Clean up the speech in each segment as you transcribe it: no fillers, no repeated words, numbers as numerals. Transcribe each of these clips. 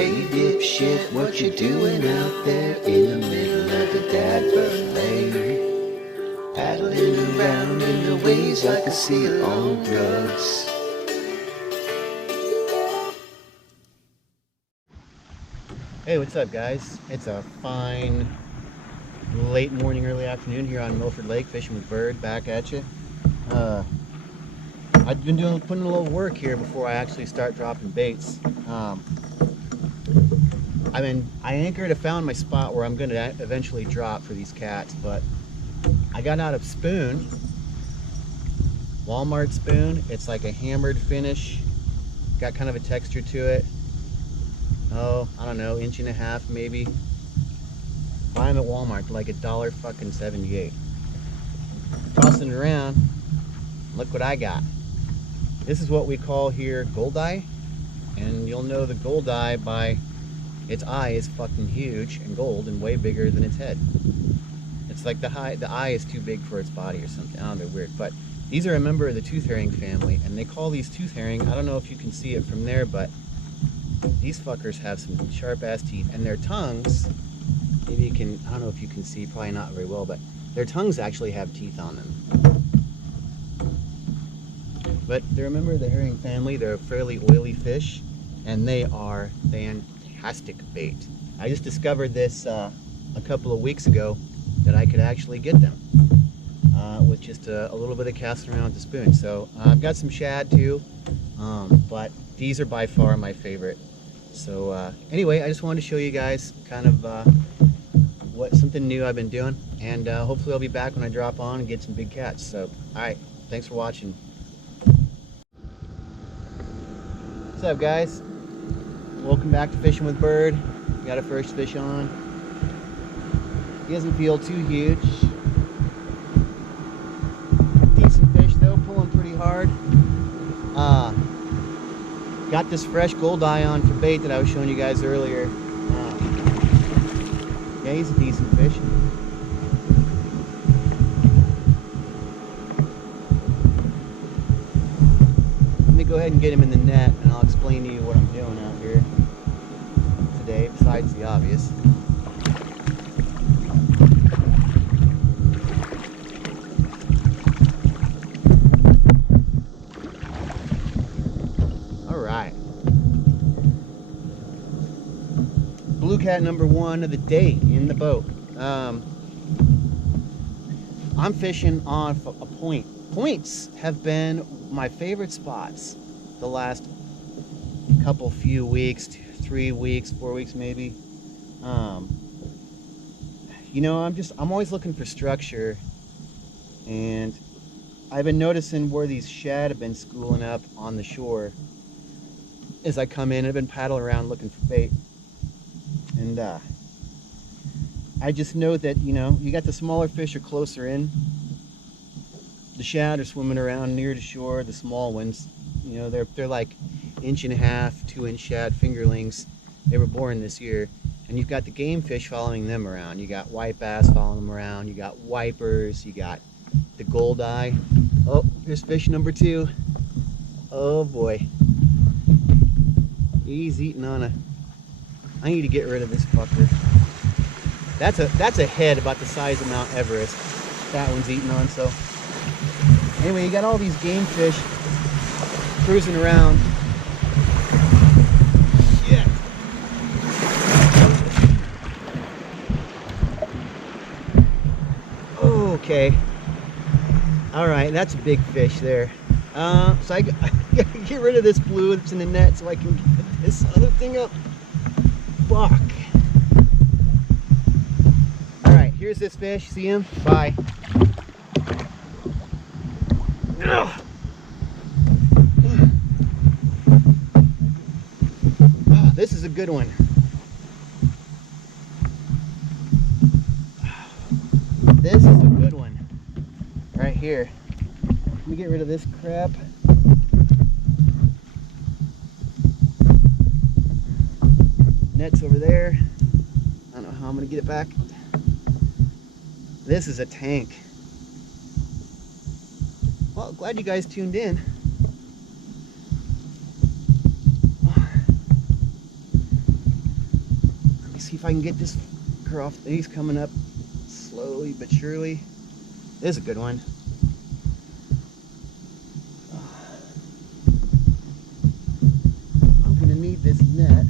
Hey dipshit, what you doing out there in the middle of the Dadburn Lake? Paddling around in the waves like a seal on drugs. Hey, what's up guys? It's a fine late morning, early afternoon here on Milford Lake, fishing with Bird, back at you. I've been putting a little work here before I actually start dropping baits. I anchored, I found my spot where I'm going to eventually drop for these cats, but I got out of spoon, Walmart spoon. It's like a hammered finish, got kind of a texture to it. Oh, I don't know, inch and a half maybe. Buy them at Walmart for like $1.78. Tossing it around, look what I got. This is what we call here goldeye, and you'll know the goldeye by its eye is fucking huge and gold and way bigger than its head. It's like the eye is too big for its body or something. I don't know, they're weird. But these are a member of the tooth herring family, and they call these tooth herring. I don't know if you can see it from there, but these fuckers have some sharp ass teeth, and their tongues, maybe you can, I don't know if you can see, probably not very well, but their tongues actually have teeth on them. But they're a member of the herring family. They're a fairly oily fish, and they are fantastic bait. I just discovered this a couple of weeks ago, that I could actually get them with just a little bit of casting around with the spoon. So I've got some shad too, but these are by far my favorite. So anyway, I just wanted to show you guys kind of something new I've been doing, and hopefully I'll be back when I drop on and get some big cats. So alright, thanks for watching. What's up guys? Welcome back to Fishing with Bird. Got a first fish on. He doesn't feel too huge. Decent fish though, pulling pretty hard. Got this fresh goldeye on for bait that I was showing you guys earlier. Yeah, he's a decent fish. Let me go ahead and get him in the net, and I'll explain to you what I'm doing out here today, besides the obvious. Alright. Blue cat number one of the day in the boat. I'm fishing on a point. Points have been my favorite spots the last few weeks, 3 weeks, 4 weeks maybe. You know, I'm always looking for structure, and I've been noticing where these shad have been schooling up on the shore. As I come in, I've been paddling around looking for bait, and I just know that, you know, you got the smaller fish are closer in. The shad are swimming around near the shore. The small ones, you know, they're like 1.5 inch, 2 inch shad fingerlings. They were born this year. And you've got the game fish following them around. You got white bass following them around. You got wipers. You got the goldeye. Oh, here's fish number 2. Oh boy. He's eating on a... I need to get rid of this fucker. That's a head about the size of Mount Everest. That one's eating on, so... Anyway, you got all these game fish cruising around. Shit. Okay. Alright, that's a big fish there. So I gotta get rid of this blue that's in the net so I can get this other thing up. Fuck. Alright, here's this fish. See him? Bye. Ugh. Oh, this is a good one. This is a good one. Right here. Let me get rid of this crap. Net's over there. I don't know how I'm gonna get it back. This is a tank. Well, glad you guys tuned in. see if I can get this fucker off. He's coming up slowly but surely. This is a good one. I'm gonna need this net.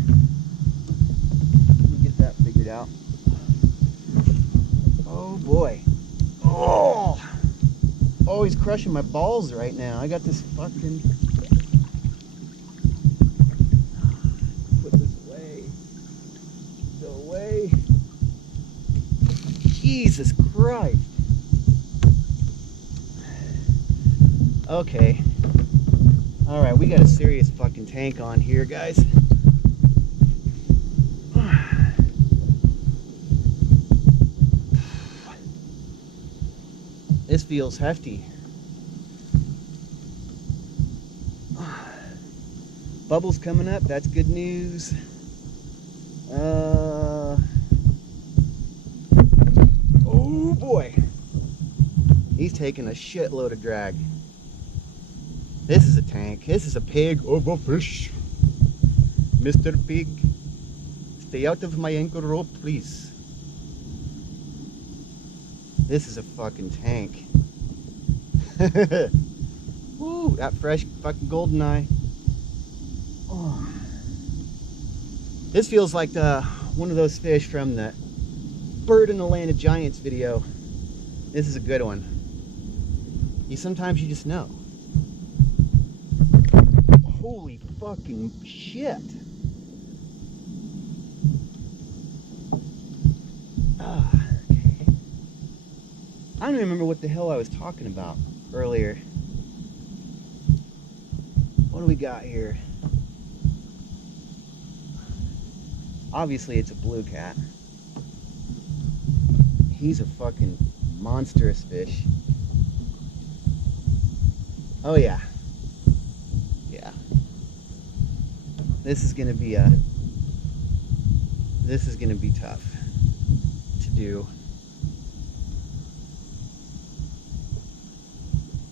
Let me get that figured out. Oh boy. Oh! Oh, he's crushing my balls right now. I got this fucking... Put this away. Go away. Jesus Christ. Okay. Alright, we got a serious fucking tank on here, guys. This feels hefty. Bubbles coming up, that's good news. Oh boy. He's taking a shitload of drag. This is a tank. This is a pig of a fish. Mr. Pig, stay out of my anchor rope, please. This is a fucking tank. Woo, that fresh fucking goldeneye. Oh. This feels like one of those fish from the Bird in the Land of Giants video. This is a good one. Sometimes you just know. Holy fucking shit. I don't even remember what the hell I was talking about earlier. What do we got here? Obviously it's a blue cat. He's a fucking monstrous fish. Oh yeah. Yeah. This is gonna be tough to do.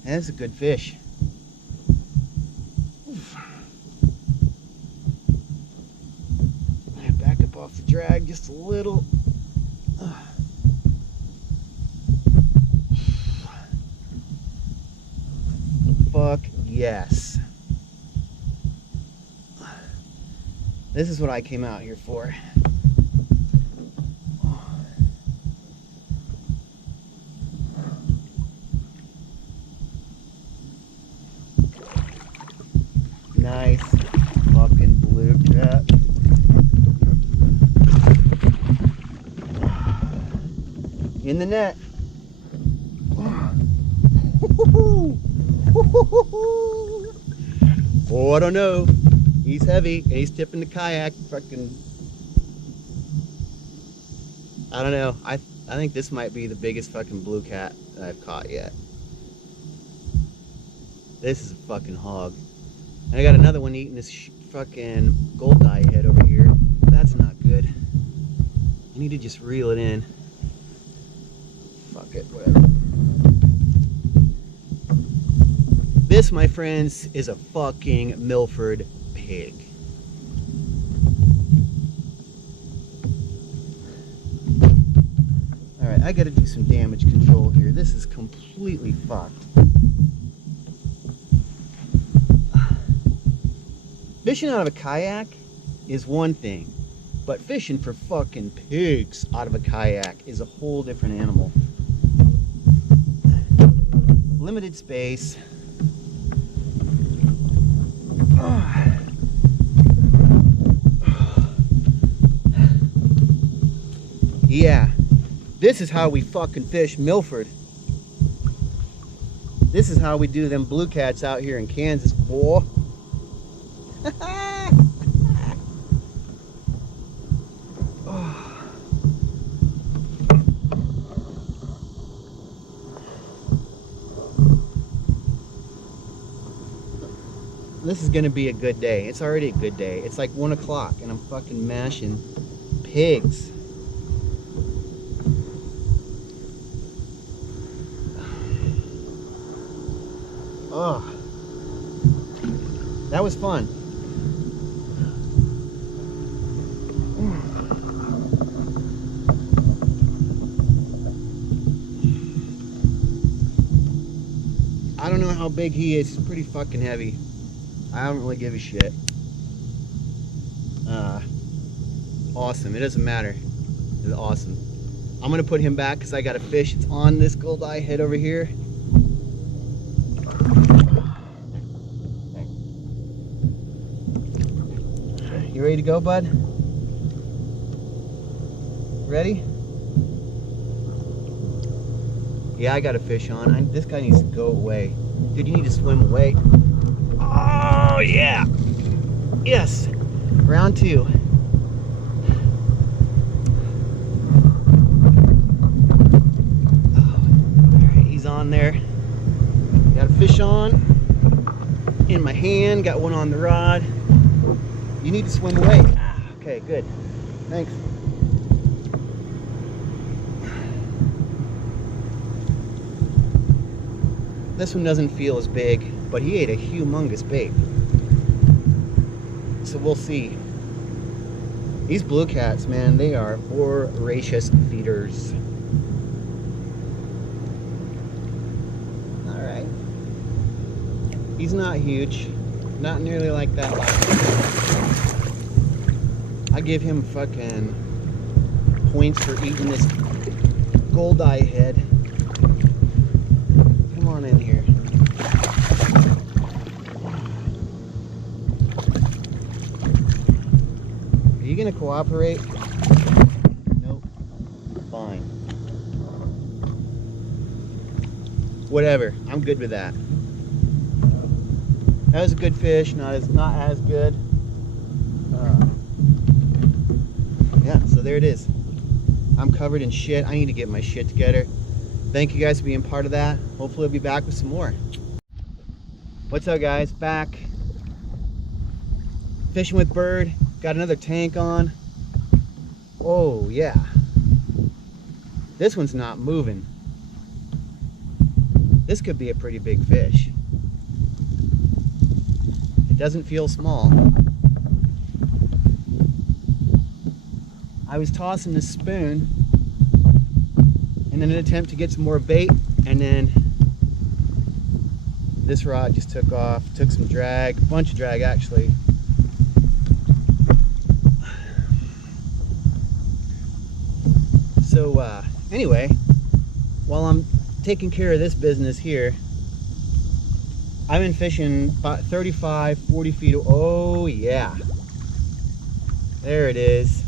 That's a good fish. Oof. Back up off the drag just a little. Fuck yes. This is what I came out here for. Nice fucking blue cat. In the net. Oh, I don't know. He's heavy and he's tipping the kayak. Fucking, I don't know. I think this might be the biggest fucking blue cat that I've caught yet. This is a fucking hog. And I got another one eating this fucking goldeye head over here. That's not good. I need to just reel it in. Fuck it, whatever. This, my friends, is a fucking Milford pig. Alright, I gotta do some damage control here. This is completely fucked. Fishing out of a kayak is one thing, but fishing for fucking pigs out of a kayak is a whole different animal. Limited space. Yeah, this is how we fucking fish Milford. This is how we do them blue cats out here in Kansas, boy. This is gonna be a good day. It's already a good day. It's like 1 o'clock and I'm fucking mashing pigs. Oh, that was fun. don't know how big he is. He's pretty fucking heavy. I don't really give a shit. Awesome. It doesn't matter. It's awesome. I'm gonna put him back because I got a fish. It's on this goldeye head over here. You ready to go, bud? Ready? Yeah, I got a fish on. This guy needs to go away. Dude, you need to swim away. Oh, yeah. Yes. Round 2. Alright, he's on there. Got a fish on in my hand. Got one on the rod. You need to swim away. Okay, good. Thanks. This one doesn't feel as big, but he ate a humongous bait. So we'll see. These blue cats, man, they are voracious feeders. All right. He's not huge. Not nearly like that last one. I give him fucking points for eating this goldeye head. Come on in here. Are you gonna cooperate? Nope. Fine. Whatever. I'm good with that. That was a good fish. Not as good. Yeah. So there it is. I'm covered in shit. I need to get my shit together. Thank you guys for being part of that. Hopefully I'll be back with some more. What's up, guys? Back fishing with Bird. Got another tank on. Oh yeah, this one's not moving. This could be a pretty big fish. It doesn't feel small. I was tossing this spoon in an attempt to get some more bait, and then this rod just took off. Took some drag, a bunch of drag actually. So anyway, while I'm taking care of this business here, I've been fishing about 35, 40 feet. Oh yeah, there it is.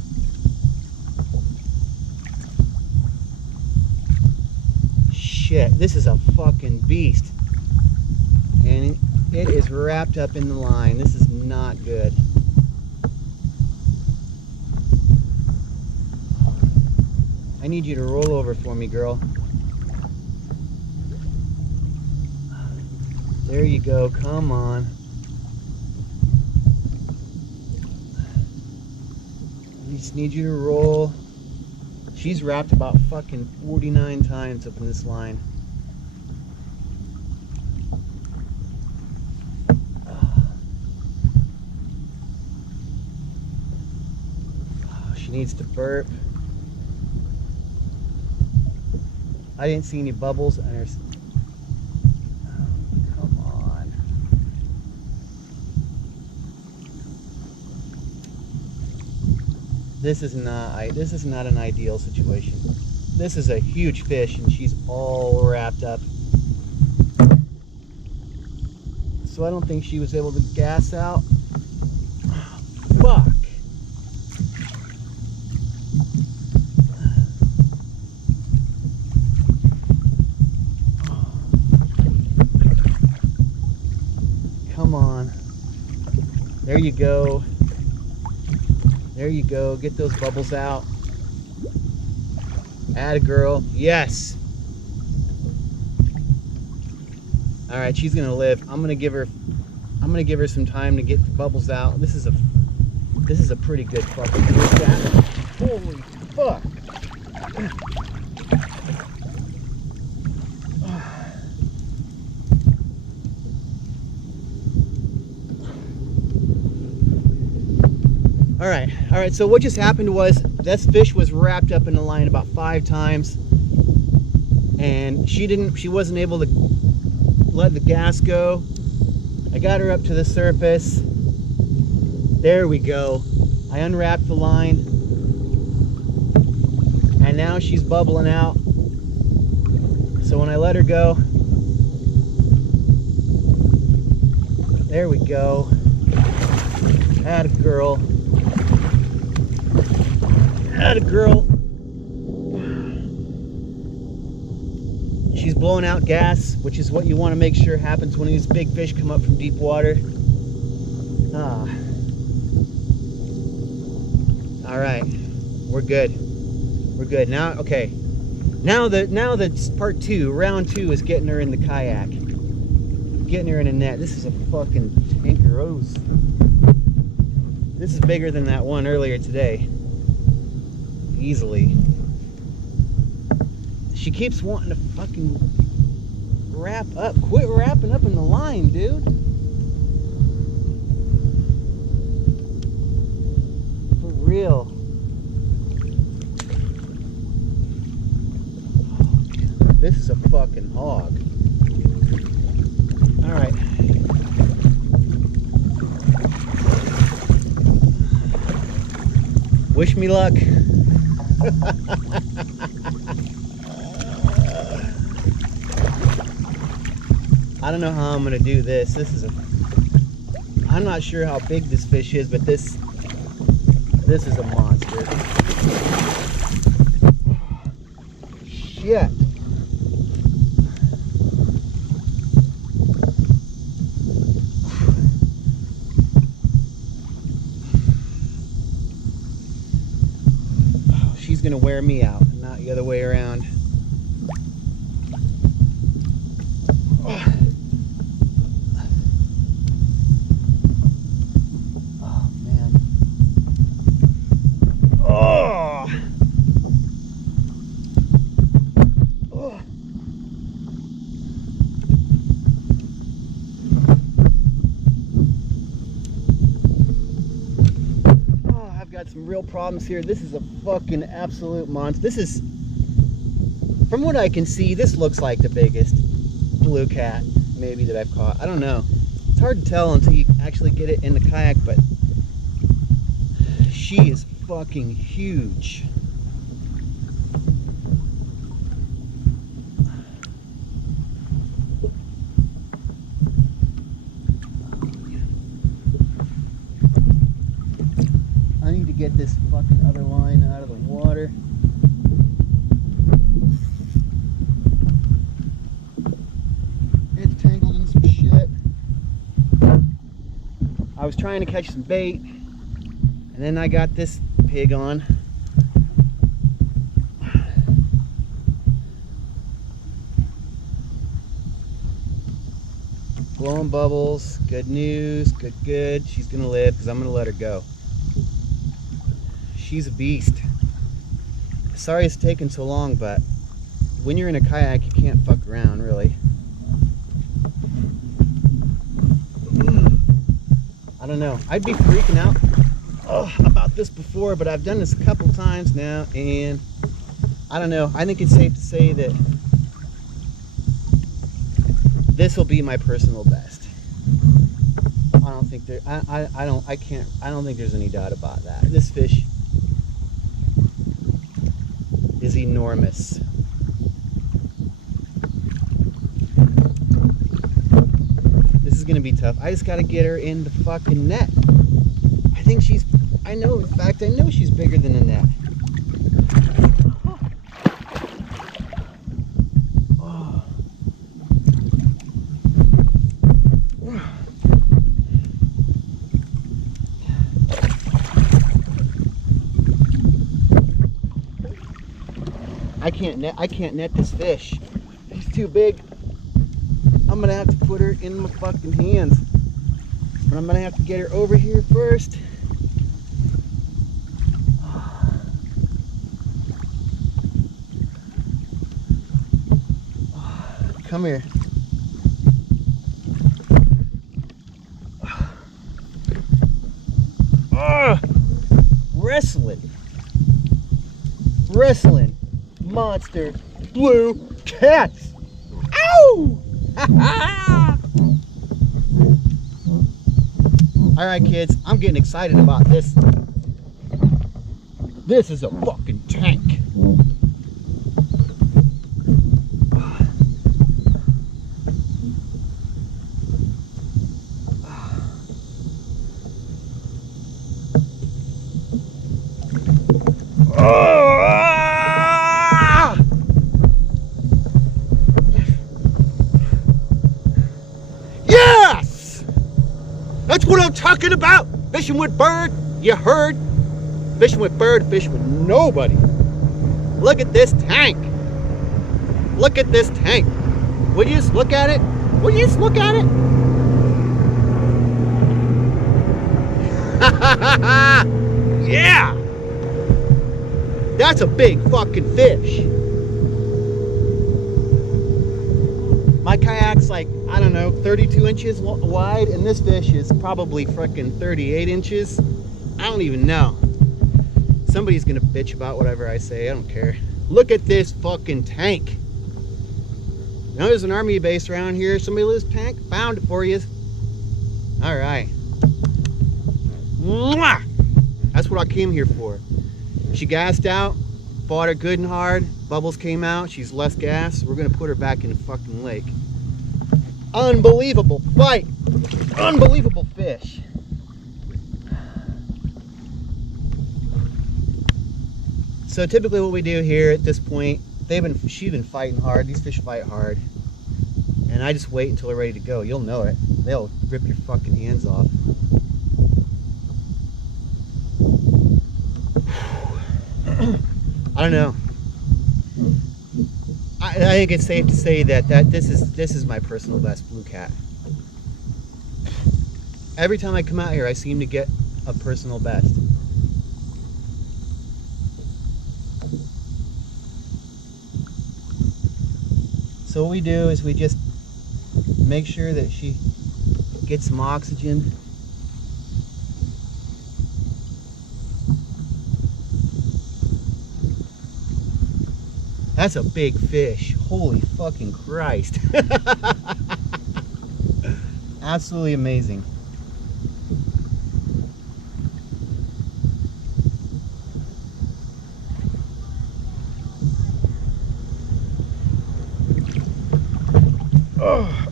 Shit, this is a fucking beast. And it is wrapped up in the line. This is not good. I need you to roll over for me, girl. There you go, come on. I just need you to roll. She's wrapped about fucking 49 times up in this line. Oh, she needs to burp. I didn't see any bubbles and there's... Come on. This is not an ideal situation. This is a huge fish and she's all wrapped up. So I don't think she was able to gas out. Fuck. Come on. There you go. There you go. Get those bubbles out. Atta girl. Yes. All right, she's gonna live. I'm gonna give her some time to get the bubbles out. This is a pretty good fucking fish. Holy fuck. All right, so what just happened was this fish was wrapped up in the line about 5 times and she wasn't able to let the gas go. I got her up to the surface. There we go. I unwrapped the line. And now she's bubbling out. So when I let her go, there we go. Atta girl. Atta girl. She's blowing out gas, which is what you want to make sure happens when these big fish come up from deep water. All right, we're good. We're good now. Okay, now that part 2, round 2 is getting her in the kayak, getting her in a net. This is a fucking tankerose. This is bigger than that one earlier today, easily. She keeps wanting to fucking wrap up. Quit wrapping up in the line, dude. For real. This is a fucking hog. All right. Wish me luck. I don't know how I'm gonna do this. I'm not sure how big this fish is, but this is a monster. Shit. She's gonna wear me out, not the other way around. Some real problems here. This is a fucking absolute monster. This is, from what I can see, this looks like the biggest blue cat maybe that I've caught. I don't know. It's hard to tell until you actually get it in the kayak, but she is fucking huge. I need to get this fucking other line out of the water. It's tangled in some shit. I was trying to catch some bait, and then I got this pig on. Blowing bubbles, good news, good. She's gonna live because I'm gonna let her go. She's a beast. Sorry it's taken so long, but when you're in a kayak, you can't fuck around, really. I don't know. I'd be freaking out about this before, but I've done this a couple times now, and I don't know. I think it's safe to say that this will be my personal best. I don't think there. I don't think there's any doubt about that. This fish is enormous. This is gonna be tough. I just gotta get her in the fucking net. I think she's, I know she's bigger than a net. Oh. I can't net this fish. He's too big. I'm gonna have to put her in my fucking hands. But I'm gonna have to get her over here first. Come here. Wrestling monster blue cats. Ow! Alright kids, I'm getting excited about this. This is a fucking tank. Yes! That's what I'm talking about! Fishing with Bird, you heard? Fishing with Bird, fishing with nobody. Look at this tank. Look at this tank. Would you just look at it? Would you just look at it? Yeah! That's a big fucking fish. My kayak's like, I don't know, 32 inches wide, and this fish is probably frickin' 38 inches. I don't even know. Somebody's gonna bitch about whatever I say, I don't care. Look at this fucking tank. Now there's an army base around here. Somebody lose tank? Found it for you. All right. Mwah! That's what I came here for. She gassed out, fought her good and hard. Bubbles came out. She's less gas. We're gonna put her back in the fucking lake. Unbelievable fight. Unbelievable fish. So typically what we do here at this point, she's been fighting hard. These fish fight hard. And I just wait until they're ready to go. You'll know it. They'll rip your fucking hands off. I don't know. I think it's safe to say that this is my personal best blue cat. Every time I come out here, I seem to get a personal best. So what we do is we just make sure that she gets some oxygen. That's a big fish. Holy fucking Christ. Absolutely amazing. Oh.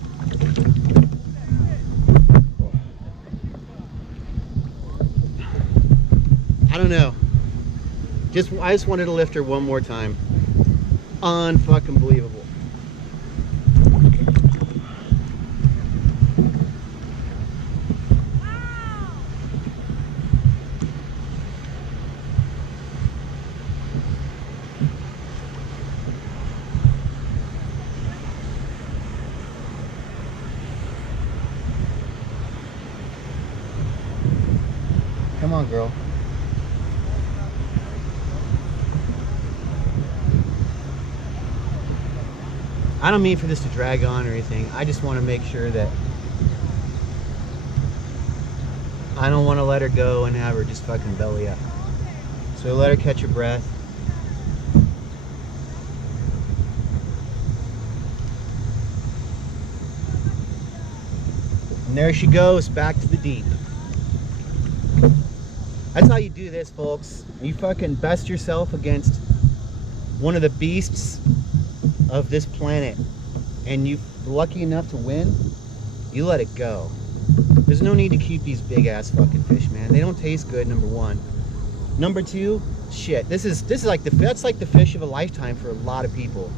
I don't know. I just wanted to lift her one more time. Unfucking believable. Come on, girl. I don't mean for this to drag on or anything. I just want to make sure that I don't want to let her go and have her just fucking belly up. So let her catch her breath. And there she goes, back to the deep. That's how you do this, folks. You fucking best yourself against one of the beasts of this planet, and you're lucky enough to win, you let it go. There's no need to keep these big ass fucking fish, man. They don't taste good, number one. Number two, shit, that's like the fish of a lifetime for a lot of people.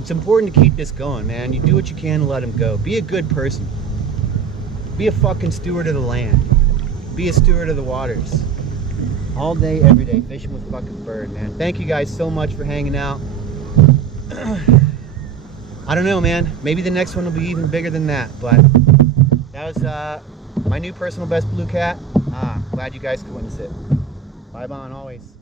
It's important to keep this going, man. You do what you can to let them go. Be a good person. Be a fucking steward of the land. Be a steward of the waters. All day, every day, fishing with fucking Bird, man. Thank you guys so much for hanging out. I don't know, man. Maybe the next one will be even bigger than that, but that was my new personal best blue cat. Glad you guys could witness it. Bye-bye always.